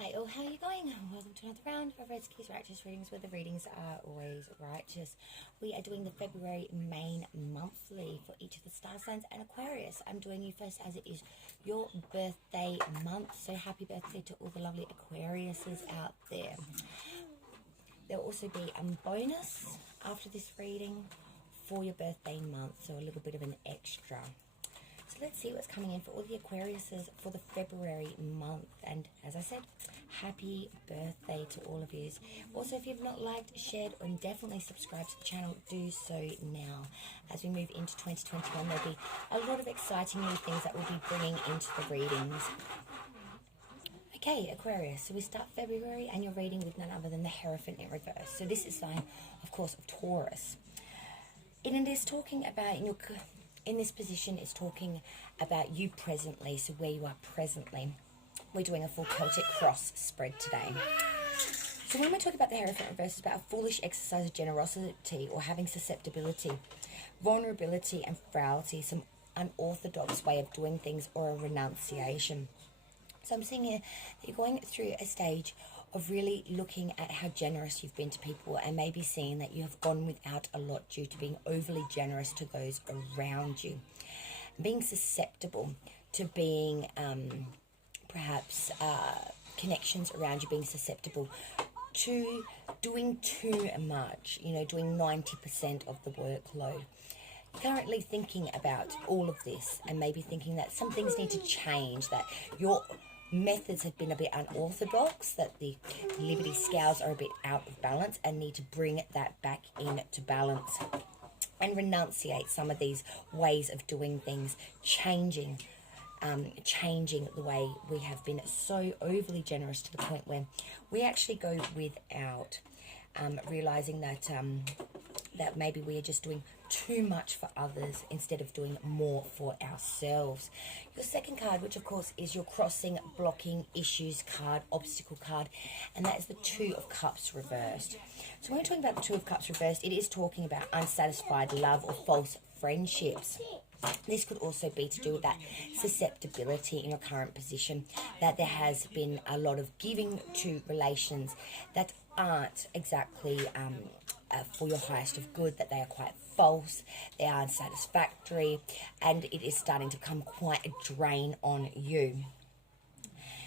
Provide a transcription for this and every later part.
Hi all, how are you going? Welcome to another round of Red Keys Righteous readings, where the readings are always righteous. We are doing the February main monthly for each of the star signs and Aquarius. I'm doing you first as it is your birthday month, so happy birthday to all the lovely Aquariuses out there. There'll also be a bonus after this reading for your birthday month, so a little bit of an extra. So let's see what's coming in for all the Aquariuses for the February month. And as I said, happy birthday to all of you. Also, if you've not liked, shared, and definitely subscribed to the channel, do so now. As we move into 2021, there'll be a lot of exciting new things that we'll be bringing into the readings. Okay, Aquarius, so we start February and you're reading with none other than the Hierophant in reverse. So this is sign, of course, of Taurus. And it is talking about, in this position, it's talking about you presently, so where you are presently. We're doing a full Celtic cross spread today. So when we're talking about the Hierophant reverse, it's about a foolish exercise of generosity or having susceptibility, vulnerability and frailty, some unorthodox way of doing things, or a renunciation. So I'm seeing here that you're going through a stage of really looking at how generous you've been to people, and maybe seeing that you have gone without a lot due to being overly generous to those around you. Being susceptible to being perhaps connections around you, being susceptible to doing too much, doing 90% of the workload. Currently thinking about all of this and maybe thinking that some things need to change, that your methods have been a bit unorthodox, that the Liberty scales are a bit out of balance and need to bring that back into balance and renunciate some of these ways of doing things, changing the way we have been so overly generous to the point where we actually go without, realizing that that maybe we are just doing too much for others instead of doing more for ourselves. Your second card, which of course is your crossing, blocking, issues card, obstacle card, and that is the Two of Cups reversed. So when we're talking about the Two of Cups reversed, it is talking about unsatisfied love or false friendships. This could also be to do with that susceptibility in your current position, that there has been a lot of giving to relations that aren't exactly for your highest of good, that they are quite false, they are unsatisfactory, and it is starting to become quite a drain on you.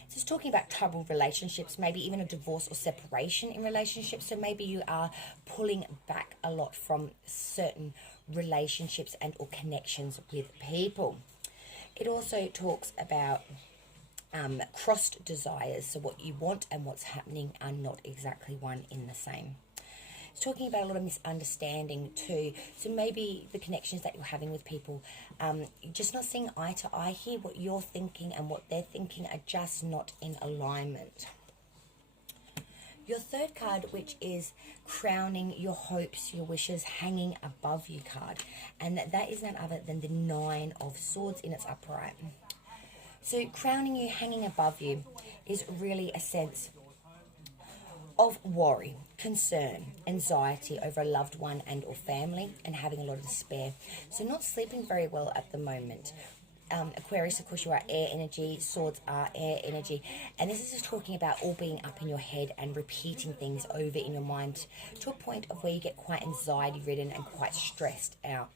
So it's talking about troubled relationships, maybe even a divorce or separation in relationships. So maybe you are pulling back a lot from certain relationships and or connections with people. It also talks about crossed desires. So what you want and what's happening are not exactly one in the same. It's talking about a lot of misunderstanding too. So maybe the connections that you're having with people, you're just not seeing eye to eye here. What you're thinking and what they're thinking are just not in alignment. Your third card, which is crowning your hopes, your wishes, hanging above you card. And that is none other than the Nine of Swords in its upright. So crowning you, hanging above you, is really a sense of worry, concern, anxiety over a loved one and or family, and having a lot of despair. So not sleeping very well at the moment. Aquarius, of course, you are air energy, swords are air energy, and this is just talking about all being up in your head and repeating things over in your mind to a point of where you get quite anxiety ridden and quite stressed out.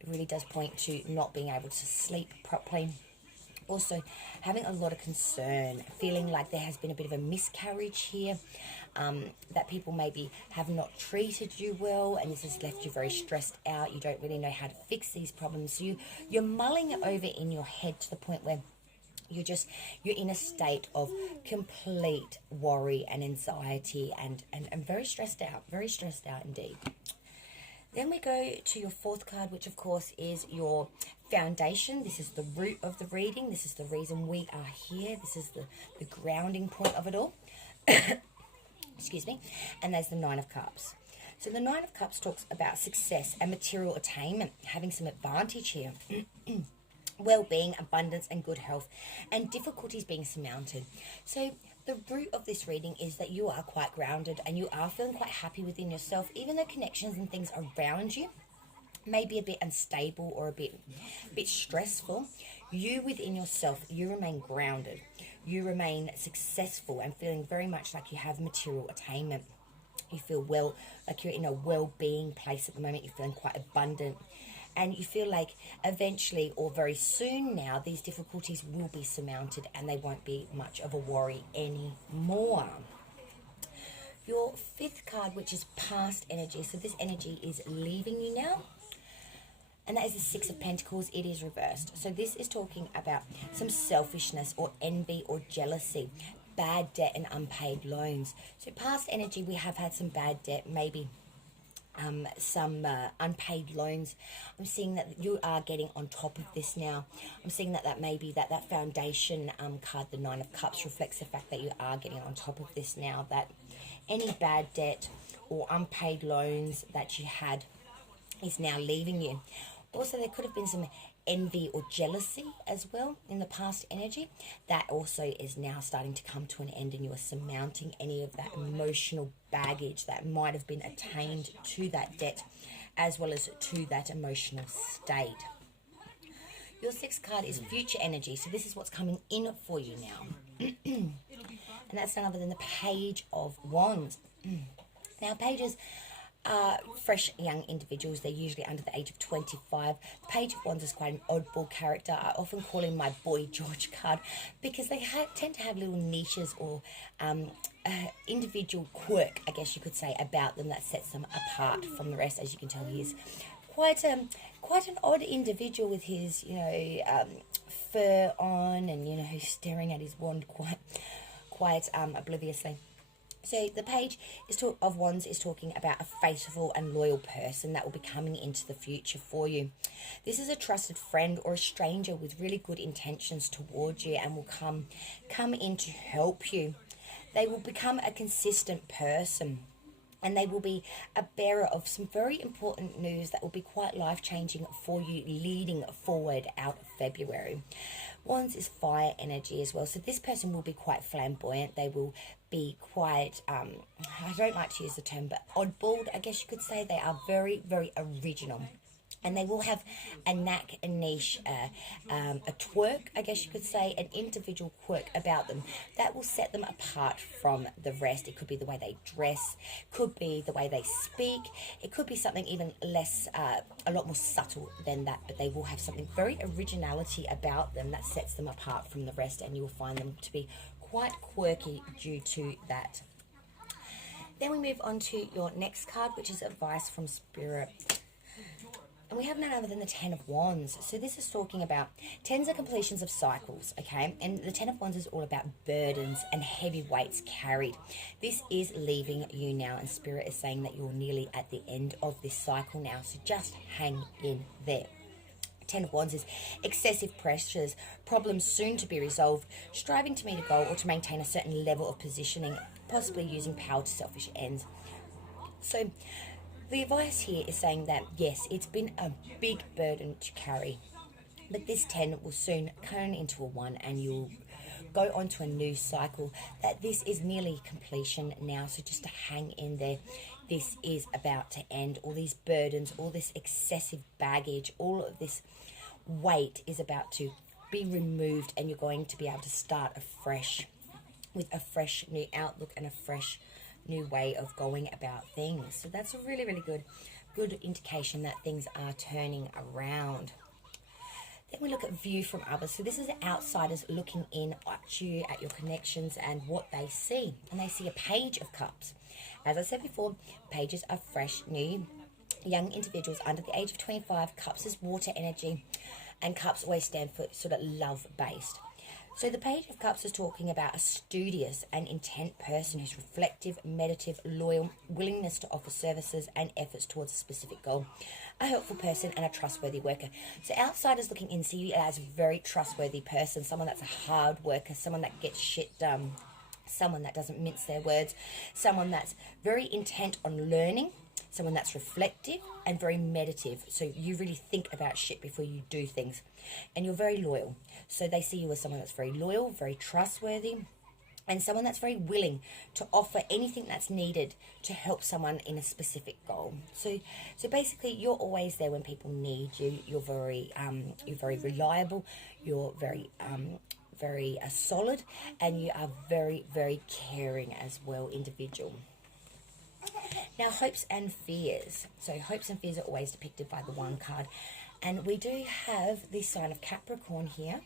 It really does point to not being able to sleep properly. Also, having a lot of concern, feeling like there has been a bit of a miscarriage here, that people maybe have not treated you well, and this has left you very stressed out. You don't really know how to fix these problems. So you're mulling it over in your head to the point where you're in a state of complete worry and anxiety and very stressed out indeed. Then we go to your fourth card, which of course is your foundation. This is the root of the reading. This is the reason we are here. This is the grounding point of it all. Excuse me. And there's the Nine of Cups. So the Nine of Cups talks about success and material attainment, having some advantage here. Well-being, abundance and good health, and difficulties being surmounted. So the root of this reading is that you are quite grounded and you are feeling quite happy within yourself, even though connections and things around you may be a bit unstable or a bit stressful. You within yourself, you remain grounded. you remain successful and feeling very much like you have material attainment. You feel well, like you're in a well-being place at the moment. You're feeling quite abundant. And you feel like eventually or very soon now, these difficulties will be surmounted and they won't be much of a worry anymore. Your fifth card, which is past energy. So this energy is leaving you now. And that is the Six of Pentacles. It is reversed. So this is talking about some selfishness or envy or jealousy, bad debt and unpaid loans. So past energy, we have had some bad debt, maybe some unpaid loans. I'm seeing that you are getting on top of this now. I'm seeing that maybe that foundation card, the Nine of Cups, reflects the fact that you are getting on top of this now, that any bad debt or unpaid loans that you had is now leaving you. Also, there could have been some envy or jealousy as well in the past energy. That also is now starting to come to an end, and you are surmounting any of that emotional baggage that might have been attained to that debt as well as to that emotional state. Your sixth card is future energy. So this is what's coming in for you now. And that's none other than the Page of Wands. Now, pages fresh young individuals. They're usually under the age of 25. The Page of Wands is quite an oddball character. I often call him my boy George card because they tend to have little niches or individual quirk, I guess you could say, about them that sets them apart from the rest. As you can tell, he is quite an odd individual with his fur on and staring at his wand quite obliviously. So the Page of Wands is talking about a faithful and loyal person that will be coming into the future for you. This is a trusted friend or a stranger with really good intentions towards you and will come in to help you. They will become a consistent person, and they will be a bearer of some very important news that will be quite life-changing for you leading forward out of February. Wands is fire energy as well, so this person will be quite flamboyant. They will be quite, I don't like to use the term, but oddball, I guess you could say. They are very, very original. And they will have a knack, a niche, a twerk, I guess you could say, an individual quirk about them that will set them apart from the rest. It could be the way they dress, could be the way they speak, it could be something even less, a lot more subtle than that, but they will have something very originality about them that sets them apart from the rest, and you will find them to be quite quirky due to that. Then we move on to your next card, which is advice from Spirit. And we have none other than the Ten of Wands. So this is talking about tens are completions of cycles, okay? And the Ten of Wands is all about burdens and heavy weights carried. This is leaving you now, and Spirit is saying that you're nearly at the end of this cycle now. So just hang in there. Ten of Wands is excessive pressures, problems soon to be resolved, striving to meet a goal or to maintain a certain level of positioning, possibly using power to selfish ends. So the advice here is saying that, yes, it's been a big burden to carry, but this 10 will soon turn into a 1 and you'll go on to a new cycle, that this is nearly completion now. So just to hang in there. This is about to end. All these burdens, all this excessive baggage, all of this weight is about to be removed, and you're going to be able to start afresh with a fresh new outlook and a fresh new way of going about things. So that's a really, really good indication that things are turning around. Then we look at view from others. So this is outsiders looking in at you, at your connections and what they see. And they see a Page of Cups. As I said before, pages are fresh, new, young individuals under the age of 25. Cups is water energy, and cups always stand for sort of love-based. So the Page of Cups is talking about a studious and intent person who's reflective, meditative, loyal, willingness to offer services and efforts towards a specific goal, a helpful person and a trustworthy worker. So outsiders looking in see you as a very trustworthy person, someone that's a hard worker, someone that gets shit done, someone that doesn't mince their words, someone that's very intent on learning, someone that's reflective and very meditative. So you really think about shit before you do things. And you're very loyal. So they see you as someone that's very loyal, very trustworthy, and someone that's very willing to offer anything that's needed to help someone in a specific goal. So basically, you're always there when people need you. You're very reliable. You're very very solid, and you are very, very caring as well individual. Now, hopes and fears. So hopes and fears are always depicted by the 1 card. And we do have the sign of Capricorn here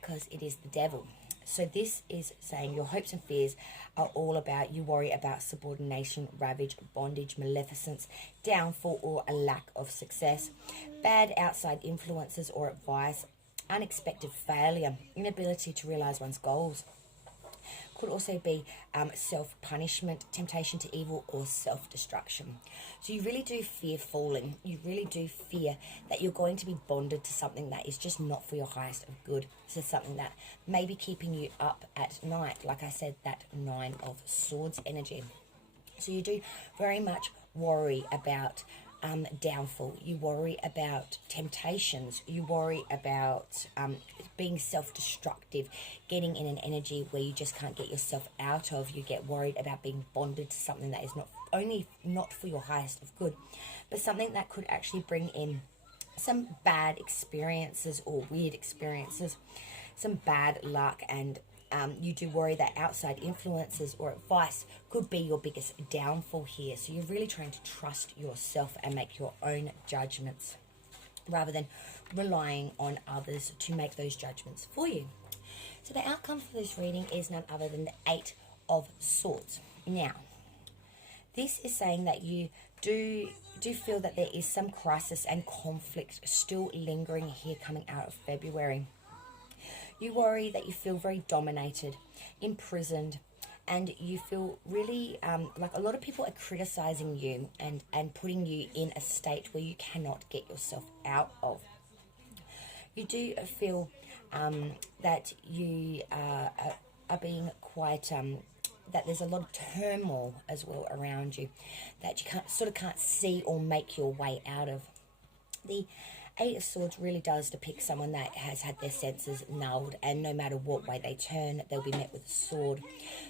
because it is the devil. So this is saying your hopes and fears are all about, you worry about subordination, ravage, bondage, maleficence, downfall or a lack of success, bad outside influences or advice, unexpected failure, inability to realize one's goals. Could also be self-punishment, temptation to evil, or self-destruction. So you really do fear falling. You really do fear that you're going to be bonded to something that is just not for your highest of good. This is something that may be keeping you up at night. Like I said, that 9 of Swords energy. So you do very much worry about downfall. You worry about temptations. You worry about being self-destructive, getting in an energy where you just can't get yourself out of. You get worried about being bonded to something that is not only not for your highest of good, but something that could actually bring in some bad experiences or weird experiences, some bad luck, and you do worry that outside influences or advice could be your biggest downfall here. So you're really trying to trust yourself and make your own judgments rather than relying on others to make those judgments for you. So the outcome for this reading is none other than the 8 of Swords. Now, this is saying that you do feel that there is some crisis and conflict still lingering here coming out of February. You worry that you feel very dominated, imprisoned, and you feel really like a lot of people are criticizing you and putting you in a state where you cannot get yourself out of. You do feel that you are being quite, that there's a lot of turmoil as well around you that you can't see or make your way out of. The 8 of Swords really does depict someone that has had their senses nulled, and no matter what way they turn, they'll be met with a sword.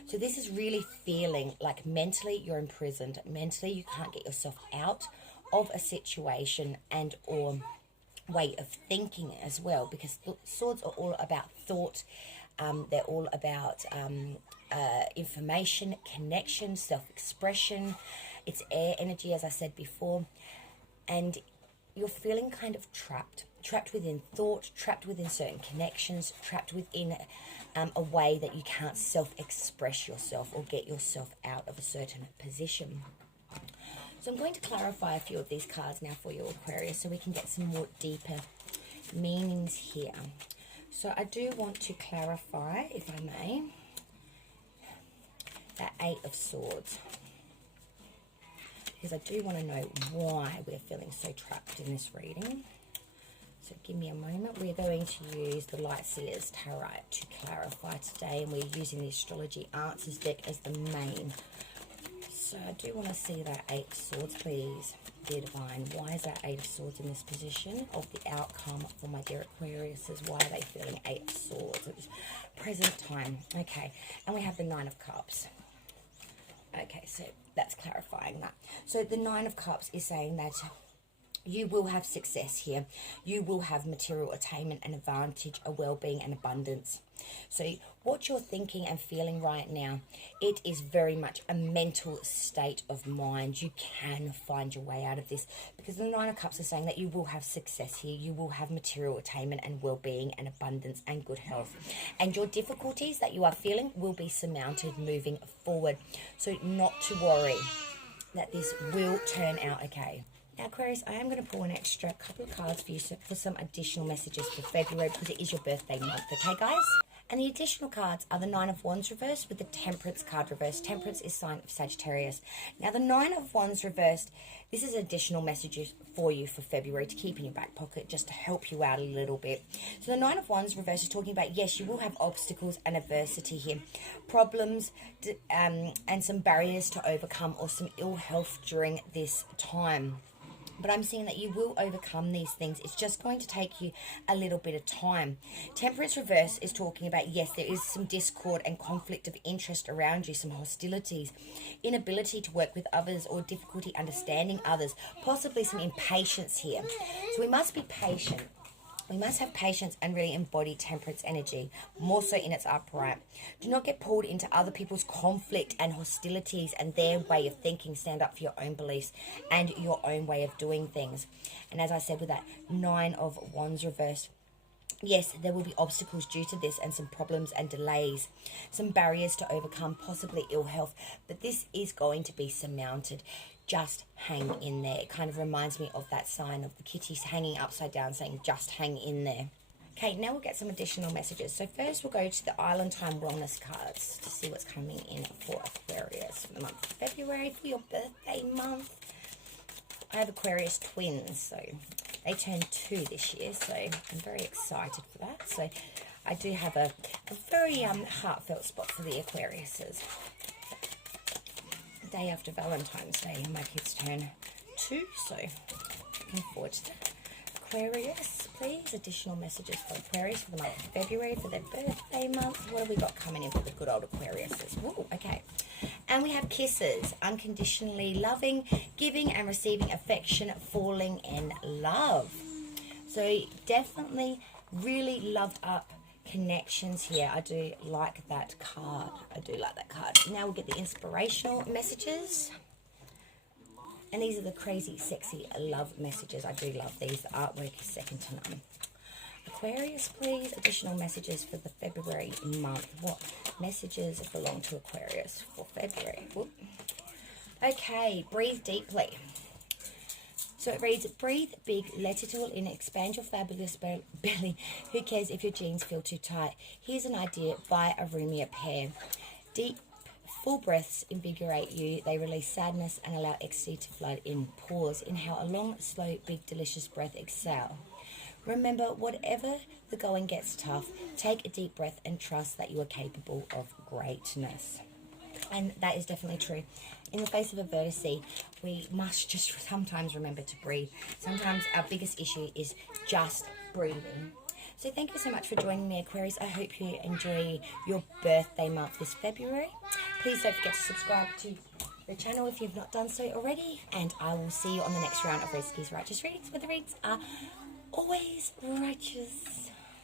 So this is really feeling like mentally you're imprisoned. Mentally you can't get yourself out of a situation and or way of thinking as well, because swords are all about thought. They're all about information, connection, self-expression. It's air energy, as I said before, and you're feeling kind of trapped within thought, trapped within certain connections, trapped within a way that you can't self-express yourself or get yourself out of a certain position. So I'm going to clarify a few of these cards now for you, Aquarius, so we can get some more deeper meanings here. So I do want to clarify, if I may, that 8 of Swords, because I do want to know why we're feeling so trapped in this reading. So give me a moment. We're going to use the Light Seers Tarot to clarify today, and we're using the Astrology Answers deck as the main. So I do want to see that 8 of Swords, please, dear Divine. Why is that 8 of Swords in this position of the outcome for my dear Aquarius? Why are they feeling 8 of Swords at this present time? Okay, and we have the 9 of Cups. Okay, so that's clarifying that. So the 9 of Cups is saying that you will have success here. You will have material attainment and advantage, a well-being and abundance. So what you're thinking and feeling right now, it is very much a mental state of mind. You can find your way out of this, because the 9 of Cups is saying that you will have success here. You will have material attainment and well-being and abundance and good health. And your difficulties that you are feeling will be surmounted moving forward. So not to worry, that this will turn out okay. Now, Aquarius, I am going to pull an extra couple of cards for you for some additional messages for February, because it is your birthday month, okay, guys? And the additional cards are the 9 of Wands reversed with the Temperance card reversed. Temperance is sign of Sagittarius. Now, the 9 of Wands reversed, this is additional messages for you for February to keep in your back pocket, just to help you out a little bit. So the 9 of Wands reversed is talking about, yes, you will have obstacles and adversity here, problems and some barriers to overcome, or some ill health during this time. But I'm seeing that you will overcome these things. It's just going to take you a little bit of time. Temperance reverse is talking about, yes, there is some discord and conflict of interest around you, some hostilities, inability to work with others, or difficulty understanding others, possibly some impatience here. So we must be patient. We must have patience and really embody temperance energy, more so in its upright. Do not get pulled into other people's conflict and hostilities and their way of thinking. Stand up for your own beliefs and your own way of doing things. And as I said with that 9 of Wands reversed, yes, there will be obstacles due to this and some problems and delays, some barriers to overcome, possibly ill health, but this is going to be surmounted. Just hang in there. It kind of reminds me of that sign of the kitties hanging upside down saying just hang in there. Okay, now we'll get some additional messages. So first we'll go to the Island Time Wellness cards to see what's coming in for Aquarius for the month of February, for your birthday month. I have Aquarius twins, so they turned 2 this year, so I'm very excited for that. So I do have a very heartfelt spot for the Aquariuses. Day after Valentine's Day, and my kids turn 2, so looking forward to that. Aquarius, please, additional messages for Aquarius for the month of February, for their birthday month. What have we got coming in for the good old Aquariuses? Woo, okay. And we have kisses, unconditionally loving, giving and receiving affection, falling in love. So definitely really loved up connections here. I do like that card. I do like that card. Now we'll get the inspirational messages. And these are the crazy, sexy love messages. I do love these. The artwork is second to none. Aquarius, please. Additional messages for the February month. What messages belong to Aquarius for February? Whoop. Okay, breathe deeply. So it reads, breathe big, let it all in, expand your fabulous belly. Who cares if your jeans feel too tight? Here's an idea, buy a roomier pair. Deep, full breaths invigorate you. They release sadness and allow ecstasy to flood in. Pause, inhale a long, slow, big, delicious breath, exhale. Remember, whatever the going gets tough, take a deep breath and trust that you are capable of greatness. And that is definitely true. In the face of adversity, we must just sometimes remember to breathe. Sometimes our biggest issue is just breathing. So thank you so much for joining me, Aquarius. I hope you enjoy your birthday month this February. Please don't forget to subscribe to the channel if you've not done so already. And I will see you on the next round of Rizky's Righteous Readings, where the readings are always righteous.